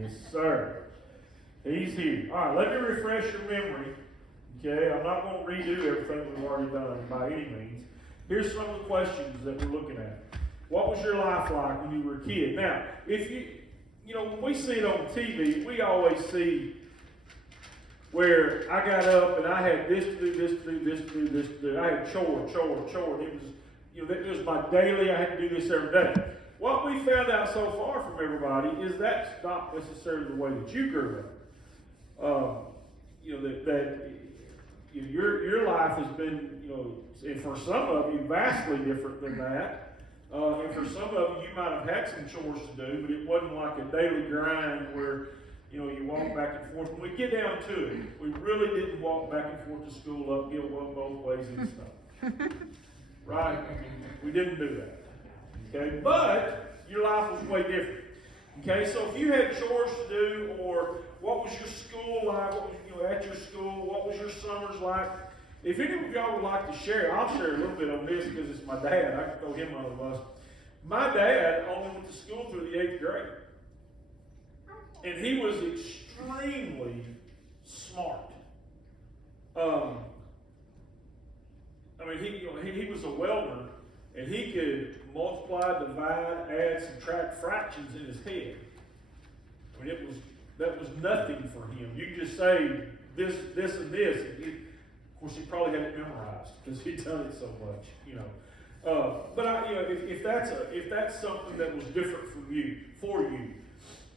Yes, sir. He's here. All right, let me refresh your memory. Okay, I'm not going to redo everything we've already done by any means. Here's some of the questions that we're looking at. What was your life like when you were a kid? Now, if when we see it on TV, we always see where I got up and I had this to do, this to do, this to do, this to do. I had chore. And it was my daily. I had to do this every day. What we found out so far from everybody is that's not necessarily the way that you grew up. Your life has been, and for some of you, vastly different than that. And for some of you, you might have had some chores to do, but it wasn't like a daily grind where, you walk back and forth. When we get down to it, we really didn't walk back and forth to school, uphill, both ways and stuff. Right? We didn't do that. Okay? But your life was way different. Okay? So if you had chores to do, or what was your school like, at your school, what was your summers like? If any of y'all would like to share, I'll share a little bit on this because it's my dad. I can throw him under the bus. My dad only went to school through the 8th grade. And he was extremely smart. He was a welder, and he could multiply, divide, add, subtract fractions in his head. That was nothing for him. You just say this, and this. And of course, he probably had it memorized because he'd done it so much, if that's something that was different for you.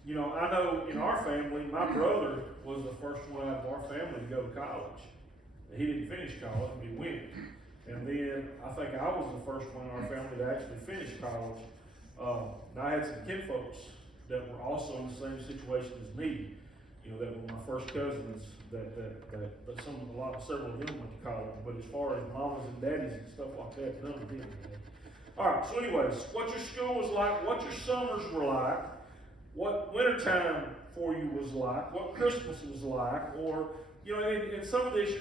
I know in our family, my brother was the first one out of our family to go to college. He didn't finish college, but he went. And then I think I was the first one in our family to actually finish college. I had some kinfolks that were also in the same situation as me. That were my first cousins. Several of them went to college. But as far as mamas and daddies and stuff like that, none of them did. All right. So, anyways, what your school was like, what your summers were like, what wintertime for you was like, what Christmas was like, or and some of this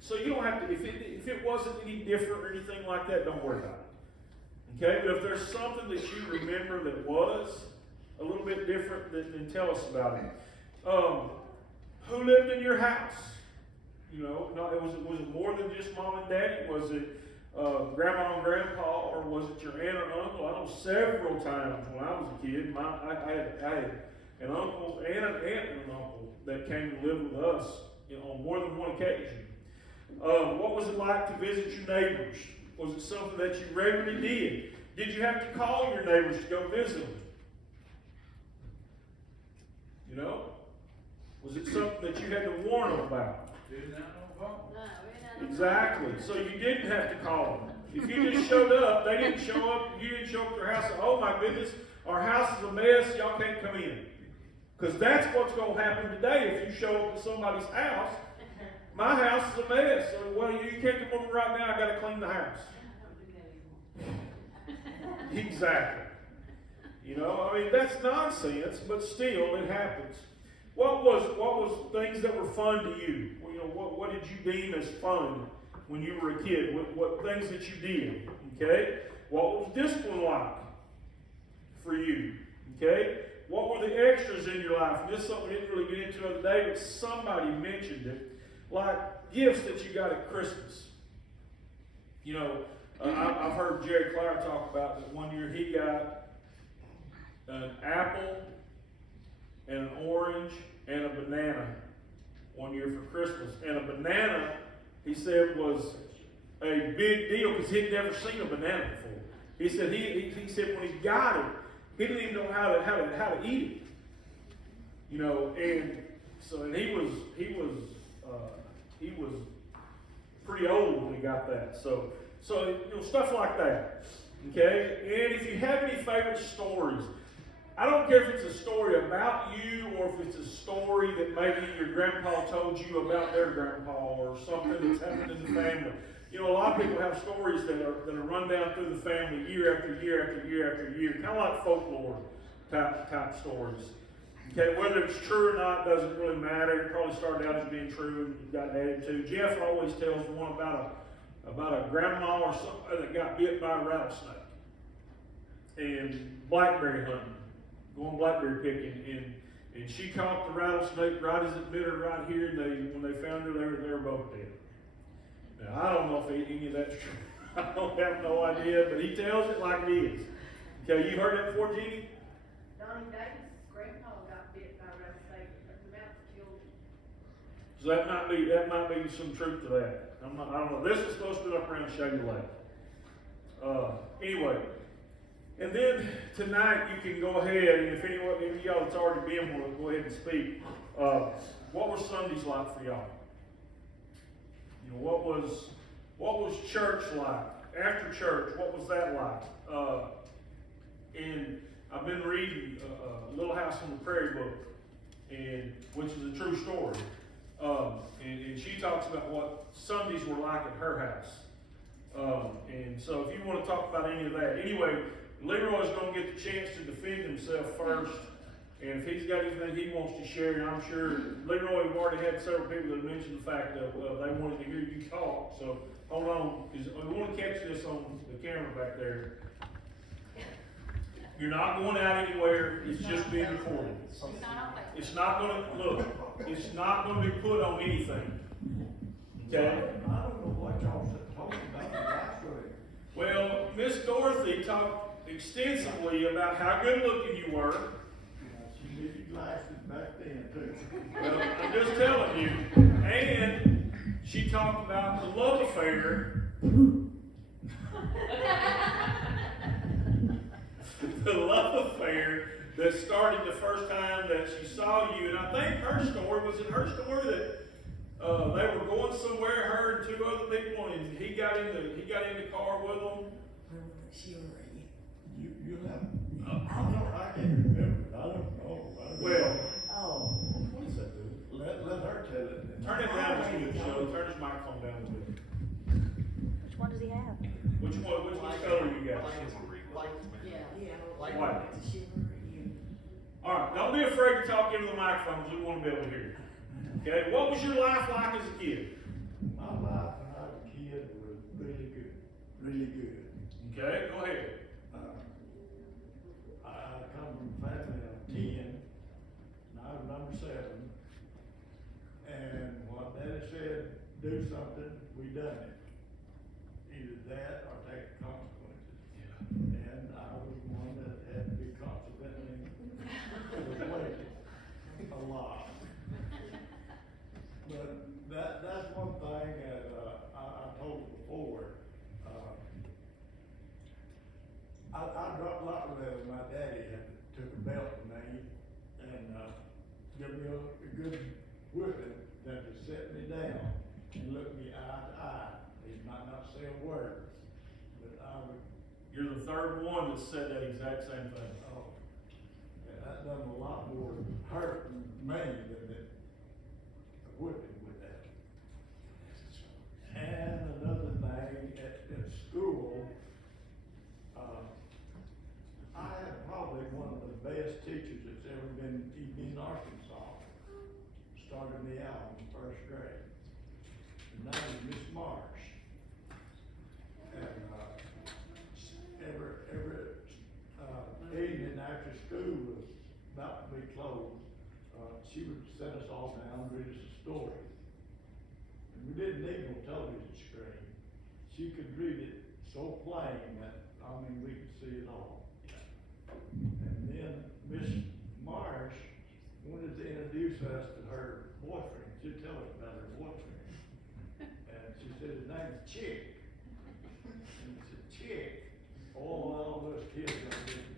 so you don't have to. If it wasn't any different or anything like that, don't worry about it. Okay, but if there's something that you remember that was a little bit different, then tell us about it. Who lived in your house? Was it more than just mom and daddy? Was it grandma and grandpa, or was it your aunt or uncle? I know several times when I was a kid, I had an uncle and an aunt and an uncle that came to live with us on more than one occasion. What was it like to visit your neighbors? Was it something that you regularly did? Did you have to call your neighbors to go visit them? Was it something that you had to warn them about? Exactly. So you didn't have to call them. If you just showed up, they didn't show up, you didn't show up to their house, and, oh my goodness, our house is a mess, y'all can't come in. Because that's what's going to happen today if you show up at somebody's house. My house is a mess. So, you can't come over right now, I got to clean the house. Exactly. That's nonsense, but still, it happens. What was things that were fun to you? What did you deem as fun when you were a kid? What things that you did? Okay? What was discipline like for you? Okay? What were the extras in your life? And this is something we didn't really get into the other day, but somebody mentioned it. Like gifts that you got at Christmas. I've heard Jerry Clower talk about that one year he got an apple and an orange and a banana one year for Christmas. And a banana, he said, was a big deal because he'd never seen a banana before. He said he said when he got it, he didn't even know how to eat it. And he was pretty old when he got that. So stuff like that. Okay? And if you have any favorite stories, I don't care if it's a story about you or if it's a story that maybe your grandpa told you about their grandpa or something that's happened in the family. A lot of people have stories that are run down through the family year after year after year after year, kind of like folklore type stories. Okay, whether it's true or not doesn't really matter. It probably started out as being true and got added to. Jeff always tells one about a grandma or something that got bit by a rattlesnake and blackberry hunting. going blackberry picking, and she caught the rattlesnake right as it bit her right here, and when they found her, they were both dead. Now, I don't know if any of that's true. I don't have no idea, but he tells it like it is. Okay, you heard that before, Jeannie? Donnie Davis' grandpa got bit by a rattlesnake, but the mouse killed him. So that might be some truth to that. I don't know. This is supposed to be up around Shady Lake. Anyway, and then tonight you can go ahead, and if any of y'all that's already been will go ahead and speak. What were Sundays like for y'all? You know, what was church like? After church, what was that like? And I've been reading Little House on the Prairie book, which is a true story. And she talks about what Sundays were like at her house. And so if you want to talk about any of that. Anyway, Leroy's going to get the chance to defend himself first. And if he's got anything he wants to share, and I'm sure Leroy, we've already had several people that mentioned the fact that they wanted to hear you talk. So hold on, because we want to catch this on the camera back there. You're not going out anywhere. It's just being recorded. It's not going to, look, it's not going to be put on anything. Okay? I don't know what y'all talking about the last week. Well, Miss Dorothy talked extensively about how good looking you were. She needed glasses back then too. Well, I'm just telling you. And she talked about the love affair. The love affair that started the first time that she saw you. And I think her story, was it her story that they were going somewhere, her and two other people, and he got in the car with them? You have, I can't remember. I don't know. Well, What is that, dude? Let her tell it. turn it down a little bit, Shelley. Turn his microphone down a little bit. Which one does he have? Which color you got? White. All right, don't be afraid to talk into the microphone because we want to be able to hear you. Okay, what was your life like as a kid? My life when I was a kid was really good. Really good. Okay, go ahead. I come from a family of 10, and I was number 7. And when Daddy said, do something, we done it. Either that or take the consequences. Yeah. And I was one that had to be consequently persuaded a lot. But that's one thing that I told you before. I dropped a lot of that. My daddy took a belt from me and give me a good whipping that to set me down and look me eye to eye. He might not say a word, but I would. You're the third one that said that exact same thing. Oh, and that done a lot more hurt me than it whipping with that. And another thing, at school, I had probably one of the best teachers that's ever been in Arkansas. Started me out in first grade. Her name was Miss Marsh. And every evening after school was about to be closed, she would set us all down and read us a story. And we didn't need no television screen. She could read it so plain that, we could see it all. And then Miss Marsh wanted to introduce us to her boyfriend. She'd tell us about her boyfriend. And she said his name is Chick. And I said, Chick? Oh, all those kids are just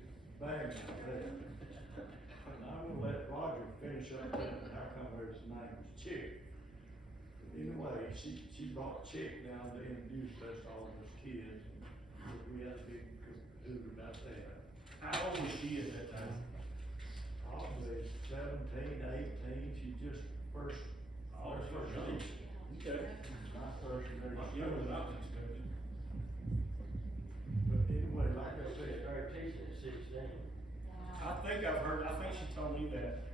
banging out there. And I'm gonna let Roger finish up that, how come his name was Chick. But anyway, she brought Chick down to introduce us to all those kids. And we had a big hoot about that. How old was she at that time? Probably 17, 18, she just first teacher. Okay. My first grade. Younger than I was expecting. But anyway, like I said, Started teaching at 16. I think she told me that.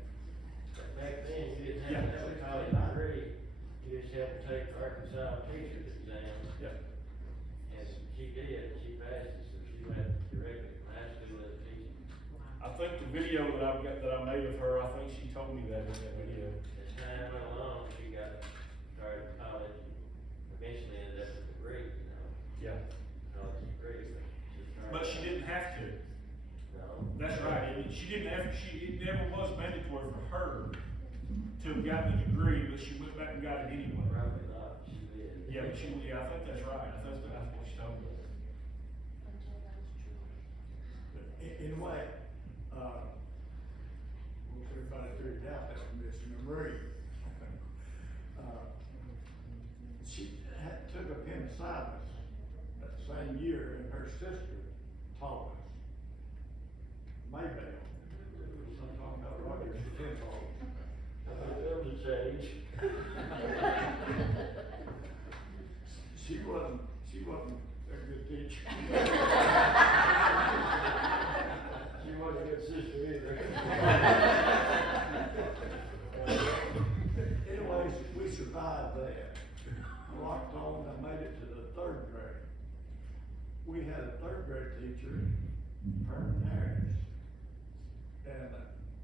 Back then, you didn't have to have a college degree. You just had to take the Arkansas teacher's exam. Yeah. And she did, she passed it, so she went directly from high school to teaching. I think the video that I've got, that I made of her, I think she told me that in that video. As time went along, she got started college, and eventually ended up with a degree, you know, Yeah. college degree, but she started. But she didn't have to. No. That's right, she didn't have, it never was mandatory for her to have gotten a degree, but she went back and got it anyway. Probably not, she did. Yeah, but I think that's right, I think that's what she told me. Anyway, most everybody figured out that was Miss Marie. She took appendicitis that same year, and her sister taught us. Maybell. I'm talking about Roger tenfold. That was a change. She wasn't a good teacher. She wasn't a good sister either. Anyways, we survived that. Rocked on, I made it to the third grade. We had a third grade teacher, Herman Harris. And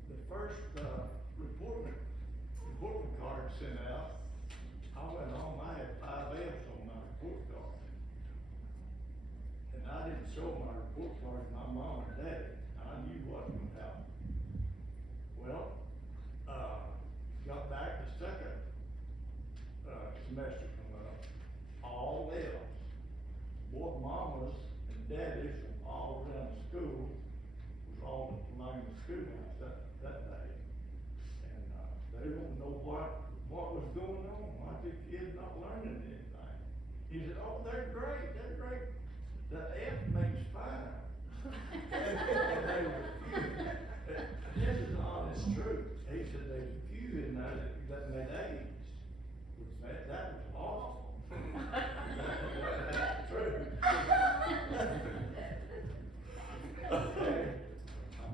the first, report card sent out, I went home, I had 5 F's on my report card. And I didn't show my report card to my mom and daddy. I knew what was gonna happen. Well, got back the second, semester come up, all F's. Both mamas and daddies from all around the school was all among the schoolhouse that day. And, they didn't know what was going on, why the kid not learning anything. He said, oh, they're great. The F means fine. And they were few. This is the honest truth. He said there's a few in there that made A's. That was awful. That's true. I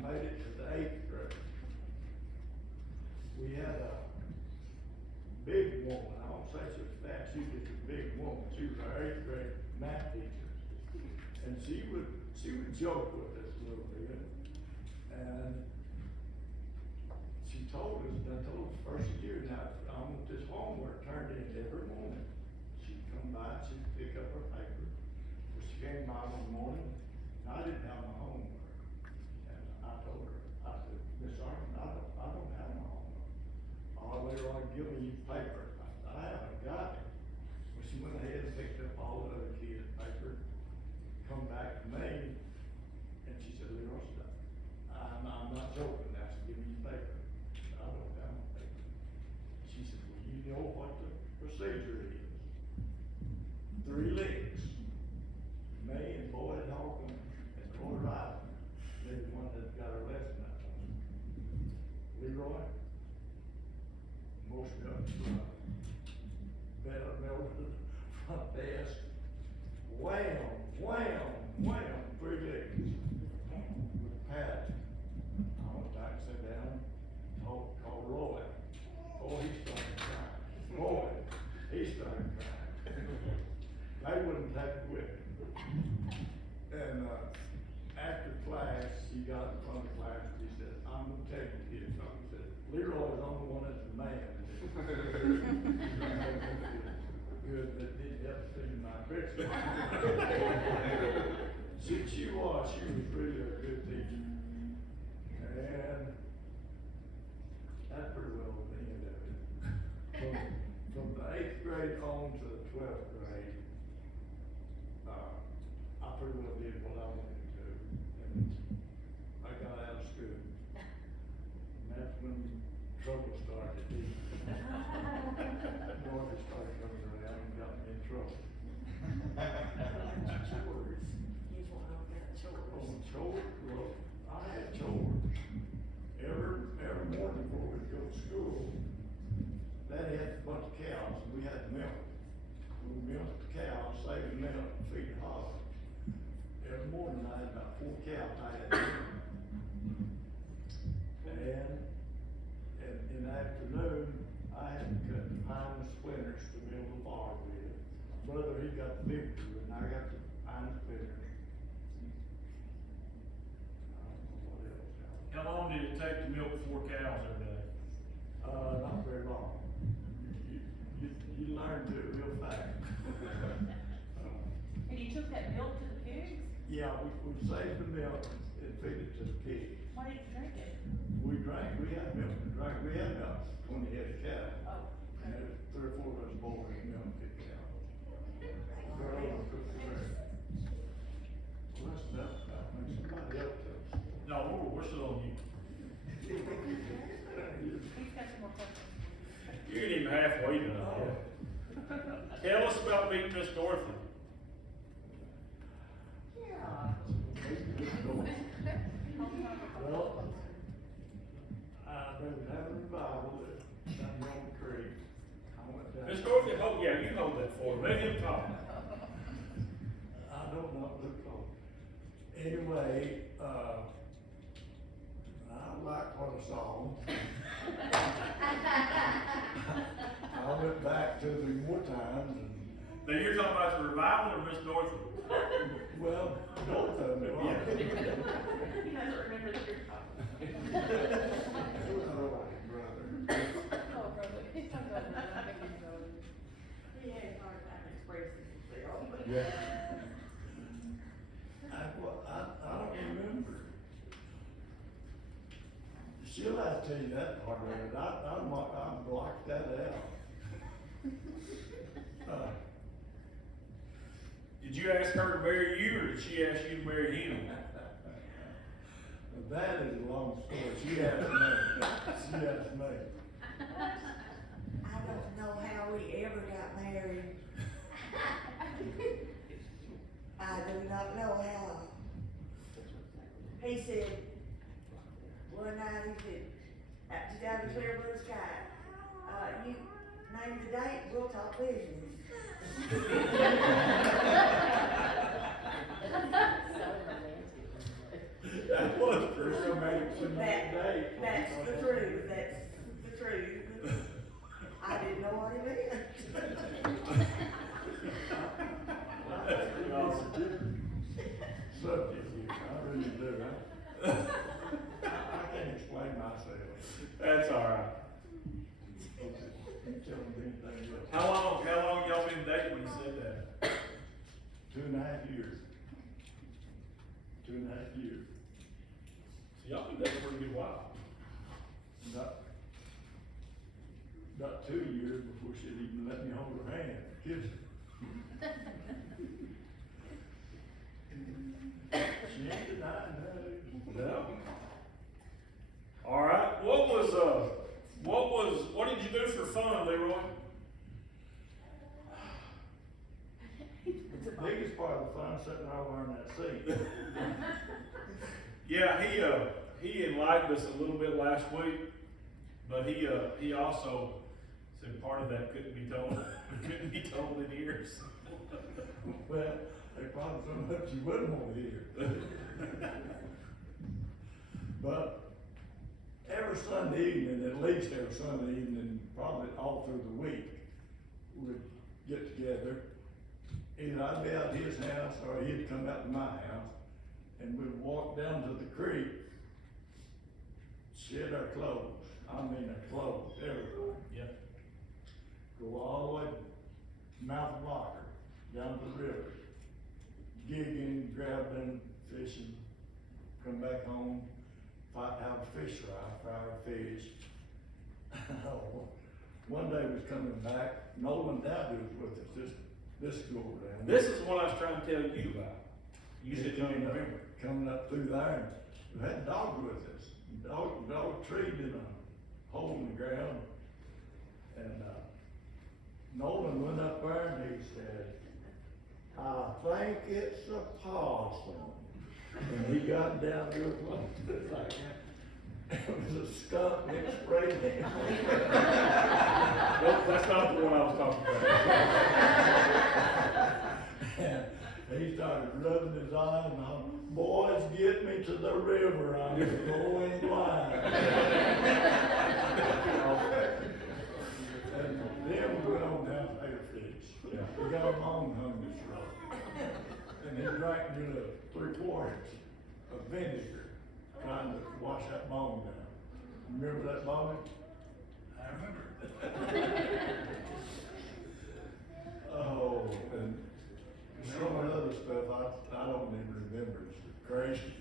made it to the 8th grade. We had a big woman, I don't say she was fat, she was just a big woman. She was our 8th grade math teacher. And she would joke with us a little bit. And she told us, first year, now, I want this homework turned in every morning. She'd come by, she'd pick up her paper. When she came by one morning, and I didn't have my homework. And I told her, I said, Miss Arkin, I don't have my homework. Oh, they were like, give me your paper. I said, I haven't got it. Well, she went ahead and picked up all the other kids' paper, come back to me, and she said, Leroy, I'm not joking, I said, give me your paper. I don't have my paper. She said, well, you know what the procedure is. 3 links. Me and Boyd Hawkins and Roy Rising, they're the one that got our lesson that morning. Leroy, most of us, bent up over the front desk, wham, 3 links. With Pat, I went back and sat down, called Roy. Oh, he started crying. Boy, he started crying. They wouldn't take it with him. And, after class, he got in front of class, and he said, I'm gonna tell you kids something. He said, Leroy's the only one that's a man. Good, that didn't help see my picture. She was really a good teacher. And that's pretty well the end of it. From the 8th grade on to the 12th grade, I pretty well did what I wanted to do. And I got out of school. And that's when trouble started. Dorothy started coming around and got me in trouble. Chores. You want to know about chores? On chores, well, How long did it take to milk 4 cows every day? Not very long. You learn to do it real fast. And you took that milk to the pigs? Yeah, we saved the milk and feed it to the pigs. Why didn't you drink it? We had milk to drink, we had milk when we had cattle. Oh. And there was 3 or 4 of us boys that milk picked out. Girl, I cooked the bread. Well, that's enough, I mean, somebody else does. No, we're still on you. He's got some more questions. You ain't even halfway done yet. Tell us about meeting Miss Dorothy. Well, they was having a revival down on the creek. I went down. Miss Dorothy, yeah, you hold that for me. Let him talk. I don't know, look close. Anyway, I liked what I saw. I went back to the more times and, Now, you're talking about the revival or Miss Dorothy? well, both of them. Yeah. He doesn't remember that you're talking. Oh, brother. Oh, brother. He's talking about that. He had a hard time expressing himself. Yeah. I don't remember. She'll have to tell you that part of it. I blocked that out. Did you ask her to marry you, or did she ask you to marry him? That is a long story. She asked me. She asked me. I don't know how we ever got married. I do not know how. He said, one night he said, just out of the clear blue sky, you name the date, we'll talk business. That was pretty That's the truth, that's the truth. I didn't know what he meant. Subject here, I really do. I can't explain myself. That's all right. Can't tell them anything else. How long y'all been dating when you said that? 2.5 years. 2.5 years. So y'all been dating for a good while. About 2 years before she'd even let me hold her hand, kiss her. She ain't denying that. No. All right. What did you do for fun, Leroy? The biggest part of the fun sitting over in that seat. Yeah, he enlightened us a little bit last week, but he also said part of that couldn't be told in ears. Well, they probably so much you wouldn't want to hear. But every Sunday evening, at least every Sunday evening, probably all through the week, we'd get together. Either I'd be out at his house or he'd come out to my house, and we'd walk down to the creek, shed our clothes. I mean our clothes, everything. Yep. Go all the way to Mouth Locker, down to the river, gigging, grabbing, fishing, come back home, have a fish fry our fish. One day we was coming back, Nolan Dowdy was with us, this go down. This is what I was trying to tell you about. You said you didn't remember. Coming up through there, and we had a dog with us. Dog treed in a hole in the ground. And, Nolan went up there and he said, I think it's a possum. And he got down to it like it was a skunk and it sprayed him. Nope, that's not the one I was talking about. And he started rubbing his eyes and all, boys, get me to the river, I'm going blind. And then we went on down to Airfish. Yeah. We got him on hung this road. And he drank nearly 3/4 of vinegar, trying to wash out that bone down. Remember that bone? I remember. Oh, and some of the other stuff, I don't even remember, it's crazy.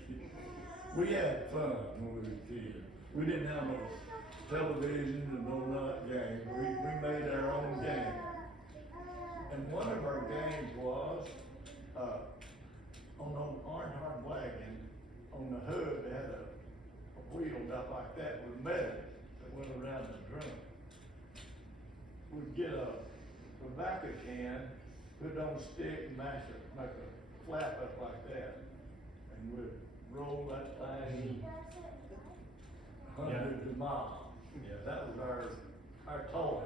We had fun when we were kids. We didn't have no television and no nut game. We made our own game. And one of our games was, on an Arnhart wagon, on the hood, they had a wheel about like that with metal that went around the drum. We'd get a tobacco can, put it on a stick and mash it, make a flap up like that. And we'd roll that thing hundreds of miles. Yeah. That was our toy.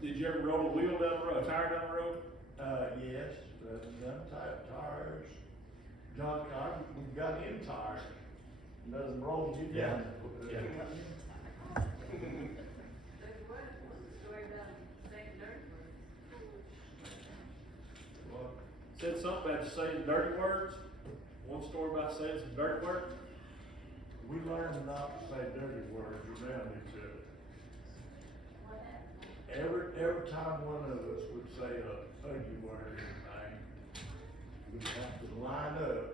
Did you ever roll a wheel down the road, a tire down the road? Yes, tires, junk car, we got in tires, and doesn't roll you down. Yeah. Well, Said something about saying dirty words. One story about saying some dirty words. we learned not to say dirty words around each other. Every time one of us would say a ugly word or anything, we'd have to line up,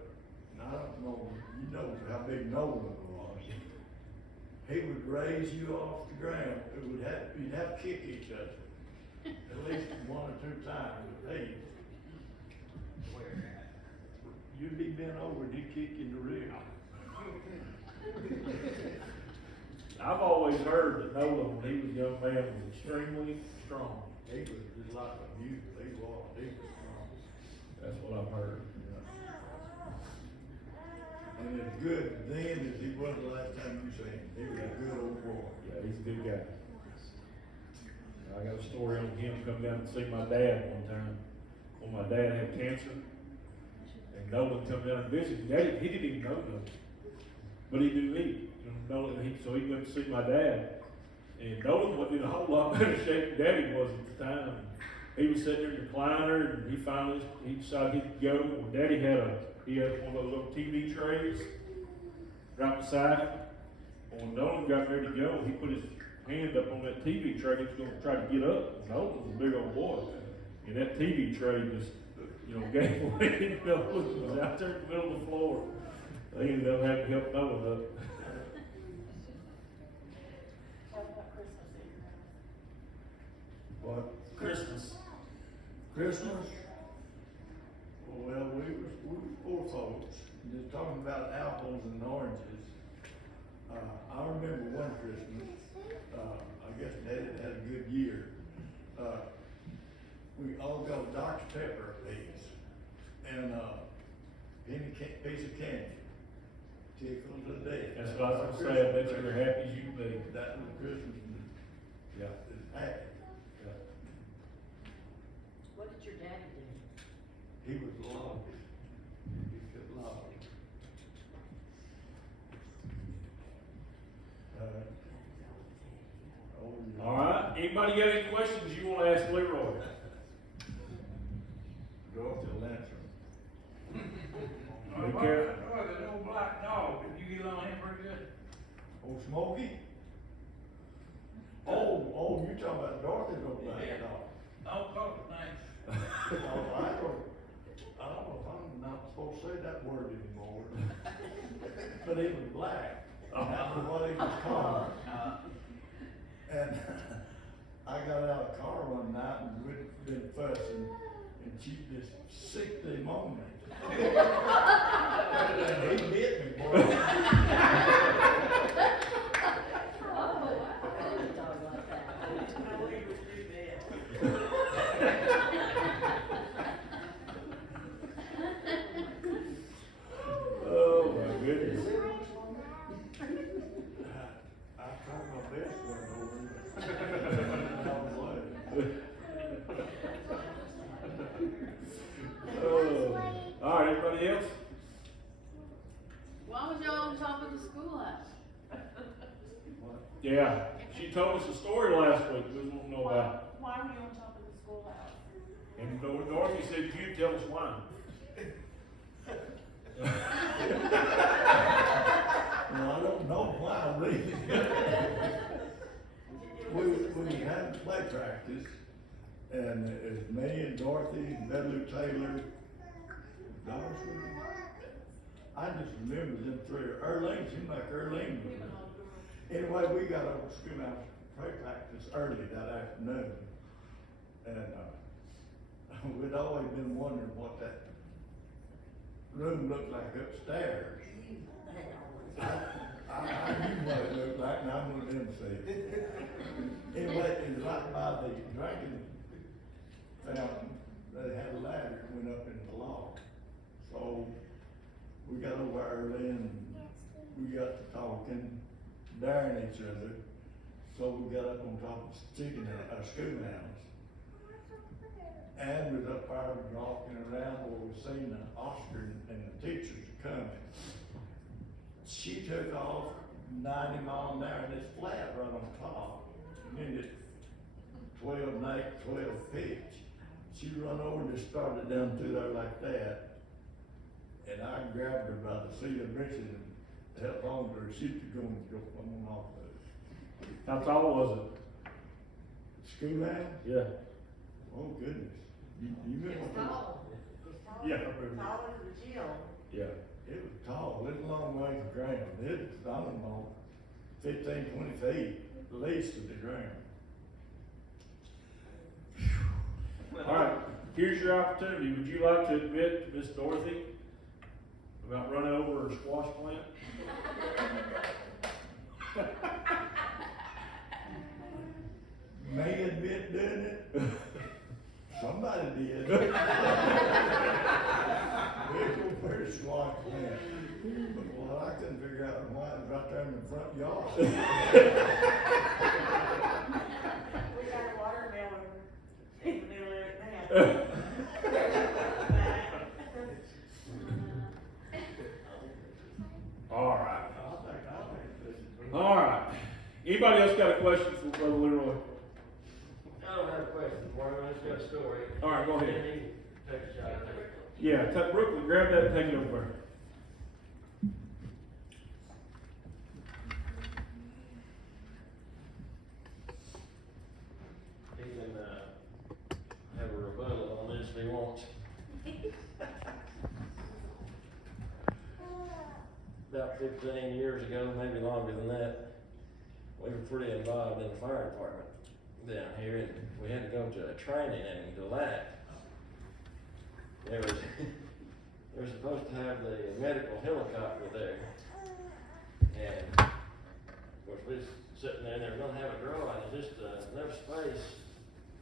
and I don't know, you know how big Nolan was. He would raise you off the ground, you'd have to kick each other, at least one or two times, but hey, you'd be bent over and he'd kick you in the rib. I've always heard that Nolan, when he was a young man, was extremely strong. He was just like a mule, he was strong. That's what I've heard. And as good then as he was the last time you seen him, he was a good old boy. Yeah, he's a good guy. I got a story on him come down and see my dad one time when my dad had cancer. And Nolan come down and visit. He didn't even know nothing, but he knew me. So he went to see my dad. And Nolan wasn't in a whole lot better shape than Daddy was at the time. He was sitting in the recliner, and he decided he'd go. Well, Daddy had one of those little TV trays right beside him. When Nolan got ready to go, he put his hand up on that TV tray. He was going to try to get up. Nolan was a big old boy, and that TV tray just, gave way. Nolan was out there in the middle of the floor. They ended up having to help Nolan up. What? Christmas. Christmas? Well, we was poor folks, just talking about apples and oranges. I remember one Christmas, I guess Daddy had a good year. We all got a Dr. Pepper piece and piece of candy. Tickled to death. That's what I was going to say. I bet you were happy as you can be. That was Christmas. Yeah. Is happy. What did your daddy do? He was loved. He could love. All right. Anybody got any questions you want to ask Leroy? Dorothy will answer. Be careful. That old black dog, did you get along him pretty good? Old Smokey? Oh, you talking about Dorothy's old black Yeah. dog? Oh, God, thanks. Oh, I don't know if I'm not supposed to say that word anymore. But he was black. That was what he was called. And I got out of the car one night and we'd been fussing, and she just sicked him on me. And he bit me, boy. Oh my goodness. I tried my best to run over him. I was like, Oh. All right, everybody else? Why was y'all on top of the schoolhouse? what? Yeah. She told us a story last week. We won't know about it. Why were you on top of the schoolhouse? And Dorothy said, you tell us why. Well, I don't not really. We had play practice, and it was me and Dorothy and Beverly Taylor. Doris was it? I just remember them three. Earlene, seemed like Earlene was there. Anyway, we got over to schoolhouse play practice early that afternoon, and we'd always been wondering what that room looked like upstairs. I knew what it looked like, and I wanted them to see it. Anyway, it was right by the drinking fountain. They had a ladder that went up in the loft. So we got over early and we got to talking, daring each other. So we got up on top of the schoolhouse. And we was up there walking around where we seen the Oscar and the teachers coming. She took off 90 miles an hour, and it's flat right on top. And it 12 night, 12 pitch. She run over and just started down through there like that. And I grabbed her by the seat of britches and held on to her. She could go and go on off of it. How tall was it? Schoolhouse? Yeah. Oh goodness. You remember? It's tall. It's tall. Yeah. Taller than the gym. Yeah. It was tall, it was a long way from the ground. It was only about 15, 20 feet, at least to the ground. All right, here's your opportunity. Would you like to admit to Miss Dorothy about running over her squash plant? May admit doing it. Somebody did. We'll go pretty squash plant. But well, I couldn't figure out why it was right there in the front yard. We got a watermelon in the middle of it now. All right. I'll think this is. All right. Anybody else got a question for Brother Leroy? I don't have a question for him, I just got a story. All right, go ahead. Then he can take a shot at it. Yeah, Brooklyn, grab that and take it over. He can, have a rebuttal on this if he wants. About 15 years ago, maybe longer than that, we were pretty involved in the fire department down here, and we had to go to a training in July. They were supposed to have the medical helicopter there, and of course we was sitting there, and they were gonna have a drawing, and just enough space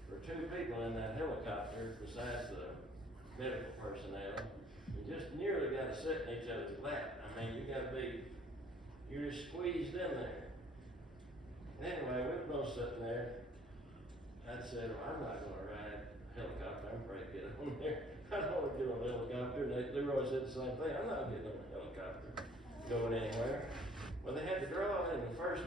for 2 people in that helicopter besides the medical personnel. You just nearly got to sit in each other's lap. I mean, you're just squeezed in there. Anyway, we were both sitting there. I said, well, I'm not gonna ride a helicopter, I'm afraid to get on there. I don't wanna get on a helicopter. Leroy said the same thing, I'm not getting on a helicopter, going anywhere. Well, they had to draw, and the first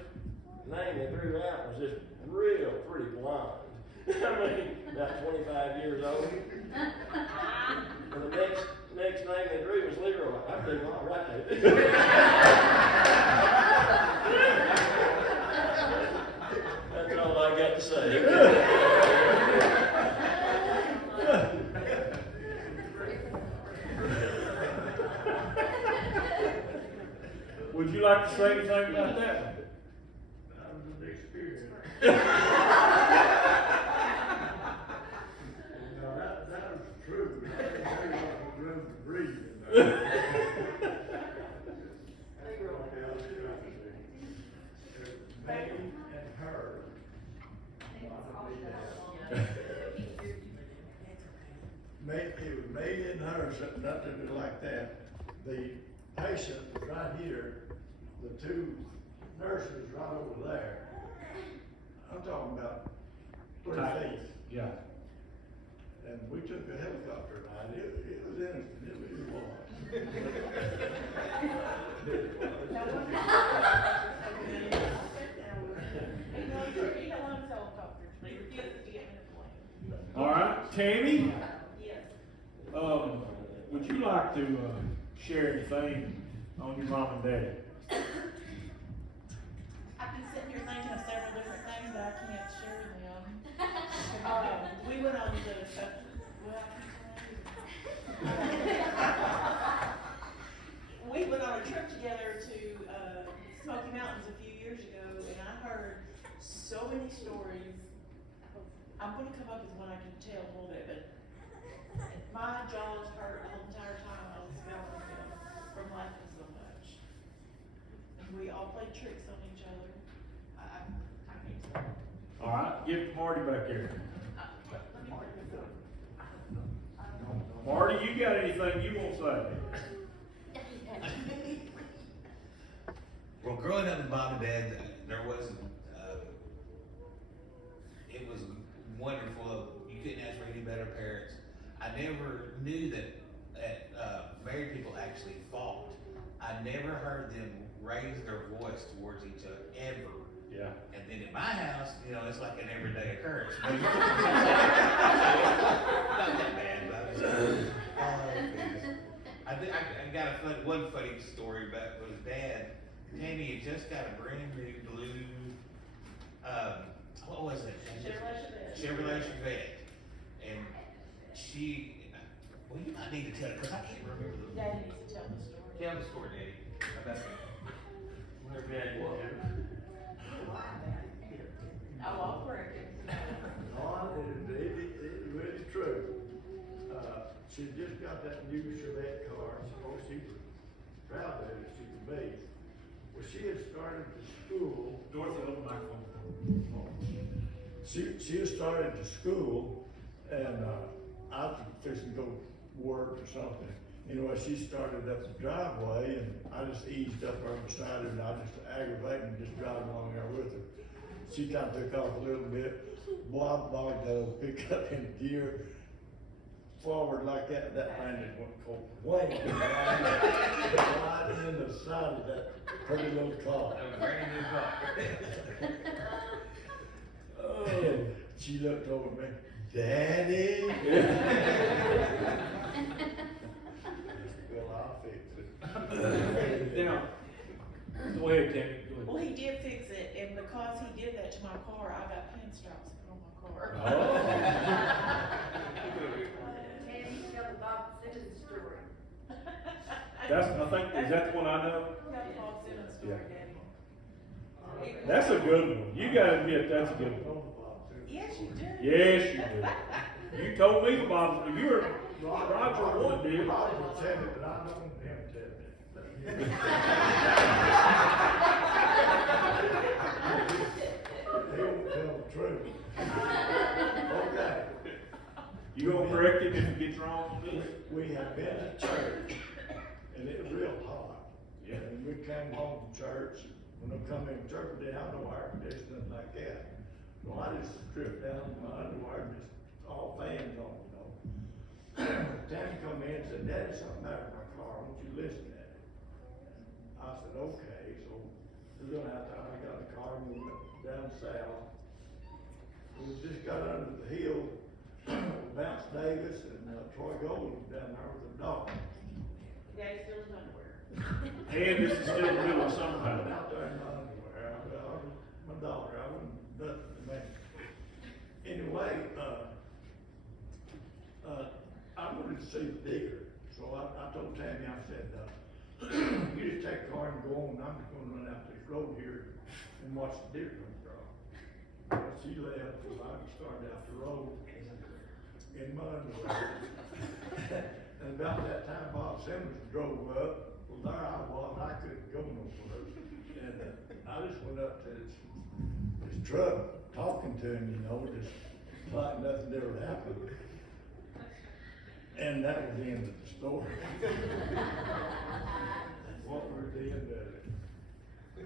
name they drew out was just real pretty blonde. I mean, about 25 years old. And the next name they drew was Leroy. I think, all right. That's all I got to say. Would you like to say anything about that? That was an experience. No, that was true. I didn't think I was room to breathe in there. Me and her. It was me and her, nothing like that. The patient was right here, the 2 nurses right over there. I'm talking about 3 feet. Yeah. And we took a helicopter ride. It was innocent, it really was. He don't want helicopters, but he refuses to get in the plane. All right, Tammy, Yes. would you like to share anything on your mom and dad? Smoky Mountains a few years ago, and I heard so many stories. I'm gonna come up with one I can tell a little bit, but my jaws hurt the whole entire time I was filming them from laughing so much. And we all played tricks on each other. I can't tell. All right, give it to Marty back here. Let me bring this up. Marty, you got anything you want to say? Well, growing up with mom and dad, there wasn't, it was wonderful. You couldn't ask for any better parents. I never knew that married people actually fought. I never heard them raise their voice towards each other, ever. Yeah. And then in my house, you know, it's like an everyday occurrence. Not that bad, but I got one funny story about was Dad. Tammy had just got a brand new blue, what was it? Chevrolet Chevette. And she, well, you might need to tell it, cause I can't remember the. Daddy needs to tell the story. Tell the story, Daddy. About that. Whatever Daddy Well, did. Oh, I'll correct it. No, it really true. She just got that new Chevette car, so she was proud of it, she could be. Well, she had started to school. Dorothy, open the microphone. She had started to school, and, I was fixing to go work or something. Anyway, she started up the driveway, and I just eased up right beside her, and I just aggravated and just driving along there with her. She kind of took off a little bit, boy, pick up in gear, forward like that landed went cold. Wham! Right in the side of that pretty little car. That was a brand new car. Oh, she looked over at me, Daddy? Well, I'll fix it. Now, go ahead, Tammy. Go Well, ahead. he did fix it, and because he did that to my car, I got pinstripes put on my car. Man, you tell the Bob Simmons story. That's, I think, is that the one I know? Got the Bob Simmons story, Yeah. Daddy. That's a good one. You gotta admit, that's a good one. Yes, you do. Yes, you do. You told me the Bob, you were, Roger one did. Roger said it, but I don't want him to tell it. He won't tell the truth. Okay. You gonna correct him if he gets wrong on this? We have been to church, and it was real hot. Yeah. And we came home from church, when I come in church, we didn't have no air conditioning like that. Well, I just stripped down my underwear, just all fans on, you know. Tammy come in and said, Daddy, something matter with my car, won't you listen at it? I said, okay, so we're gonna have to, I got a car, and we went down south. We just got under the hill, Bounce Davis and Troy Golden down there with the dog. Daddy still in underwear. And this is still the middle of I summertime. went out there in my underwear, my daughter, I wouldn't, nothing to me. Anyway, I wanted to see the digger, so I told Tammy, I said, you just take the car and go on, I'm just gonna run out this road here and watch the deer come across. Well, she left, so I started out the road in my underwear. And about that time, Bob Simmons drove up, well, there I was, I couldn't go no further. And I just went up to his truck, talking to him, you know, just like nothing ever happened. And that was the end of the story. What were the end of it?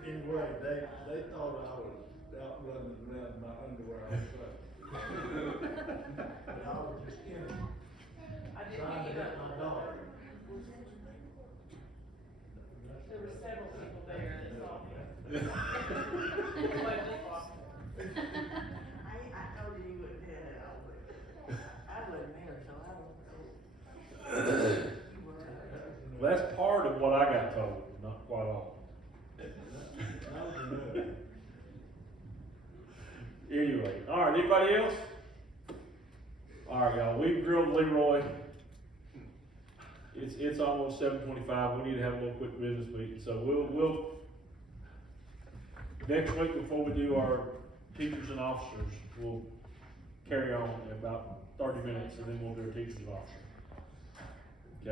Anyway, they thought I was out running around in my underwear all the time. But I was just in it, I did trying to pick it get up. my daughter. There were several people there that saw me. But just walked. I told you you wouldn't tell it all, but I wasn't there, so I don't know. You were. Well, that's part of what I got told, not quite all. That was enough. Anyway, all right, anybody else? All right, y'all, we've grilled Leroy. It's almost 7:25. We need to have a little quick business meeting, so we'll next week before we do our teachers and officers, we'll carry on in about 30 minutes and then we'll do our teachers and officers.